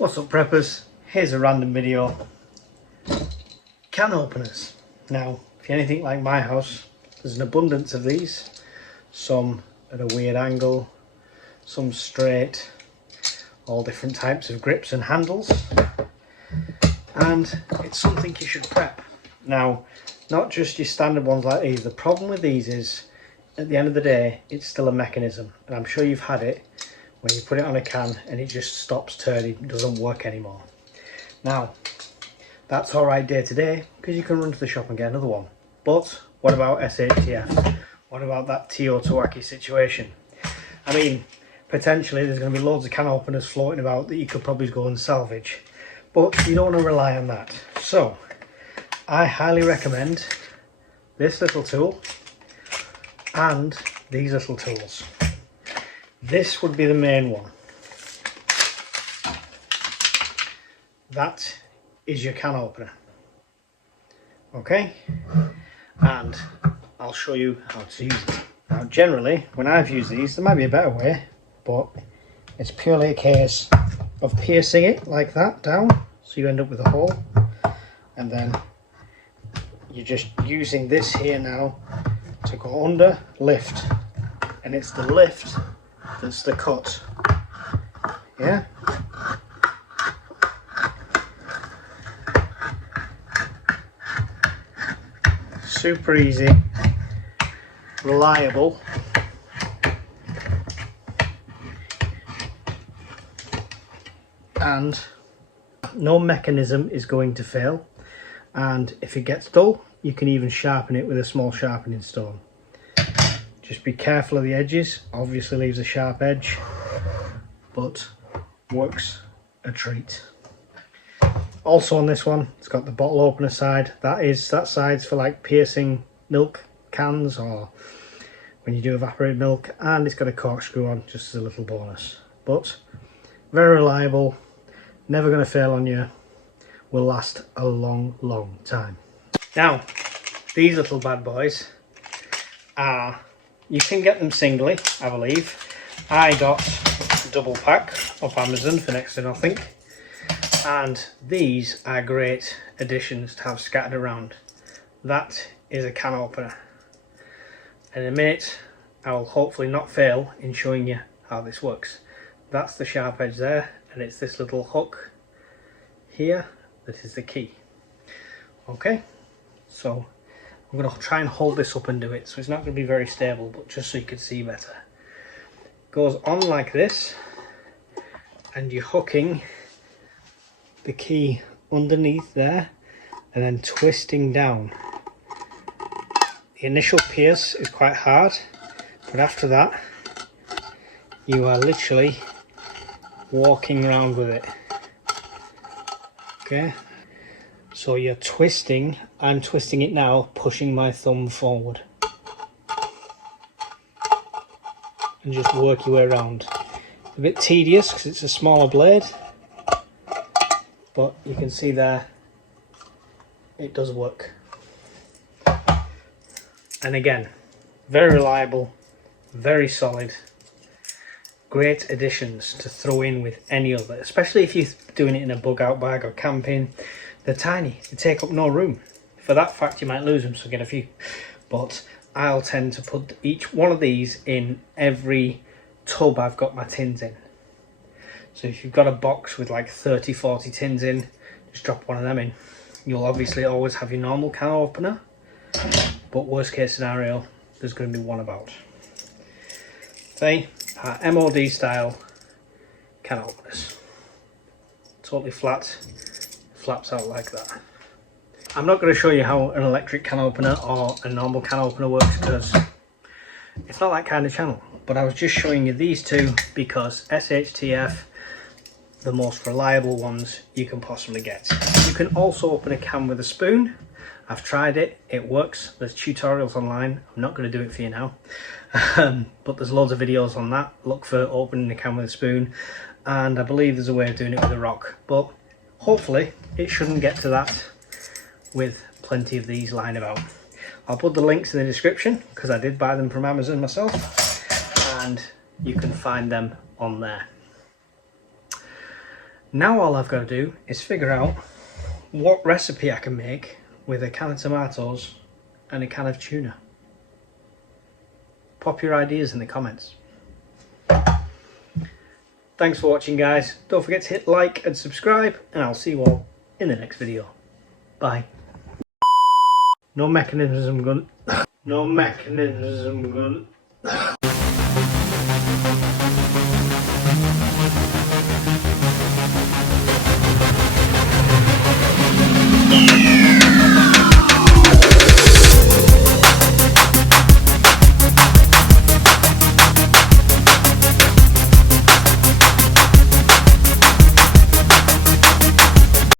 What's up preppers, here's a random video. Can openers. Now if you're anything like my house, there's an abundance of these. Some at a weird angle, some straight, all different types of grips and handles, and it's something you should prep. Now not just your standard ones like these. The problem with these is at the end of the day it's still a mechanism, and I'm sure you've had it when you put it on a can and it just stops turning, doesn't work anymore. Now that's alright day to day because you can run to the shop and get another one, but what about SHTF? What about that Tio Tawaki situation? I mean, potentially there's going to be loads of can openers floating about that you could probably go and salvage, but you don't want to rely on that. So I highly recommend this little tool and these little tools. This would be the main one. That is your can opener. Okay, and I'll show you how to use it. Now generally when I've used these, there might be a better way, but it's purely a case of piercing it like that down so you end up with a hole, and then you're just using this here now to go under, lift, and it's the lift that's the cut. Yeah, super easy, reliable, and no mechanism is going to fail. And if it gets dull, you can even sharpen it with a small sharpening stone. Just be careful of the edges, obviously leaves a sharp edge, but works a treat. Also on this one, it's got the bottle opener side. That side's for like piercing milk cans or when you do evaporated milk, and it's got a corkscrew on just as a little bonus. But very reliable, never going to fail on you, will last a long time. Now these little bad boys are, you can get them singly, I believe. I got a double pack off Amazon for next to nothing, and these are great additions to have scattered around. That is a can opener. In a minute I will hopefully not fail in showing you how this works. That's the sharp edge there, and it's this little hook here that is the key. Okay, so I'm going to try and hold this up and do it, so it's not going to be very stable, but just so you can see better. It goes on like this, and you're hooking the key underneath there and then twisting down. The initial pierce is quite hard, but after that you are literally walking around with it. Okay, so you're twisting, I'm twisting it now, pushing my thumb forward, and just work your way around. A bit tedious because it's a smaller blade, but you can see there it does work. And again, very reliable, very solid, great additions to throw in with any other, especially if you're doing it in a bug out bag or camping. They're tiny, they take up no room. For that fact you might lose them, so get a few, but I'll tend to put each one of these in every tub I've got my tins in. So if you've got a box with like 30-40 tins in, just drop one of them in. You'll obviously always have your normal can opener, but worst case scenario there's going to be one about. They are MOD style can openers, totally flat, flaps out like that. I'm not going to show you how an electric can opener or a normal can opener works because it's not that kind of channel, but I was just showing you these two because SHTF, the most reliable ones you can possibly get. You can also open a can with a spoon. I've tried it, it works. There's tutorials online. I'm not going to do it for you now, but there's loads of videos on that. Look for opening a can with a spoon, and I believe there's a way of doing it with a rock, but hopefully it shouldn't get to that with plenty of these lying about. I'll put the links in the description because I did buy them from Amazon myself, and you can find them on there. Now all I've got to do is figure out what recipe I can make with a can of tomatoes and a can of tuna. Pop your ideas in the comments. Thanks for watching, guys. Don't forget to hit like and subscribe, and I'll see you all in the next video. Bye. No mechanism gun. No mechanism gun.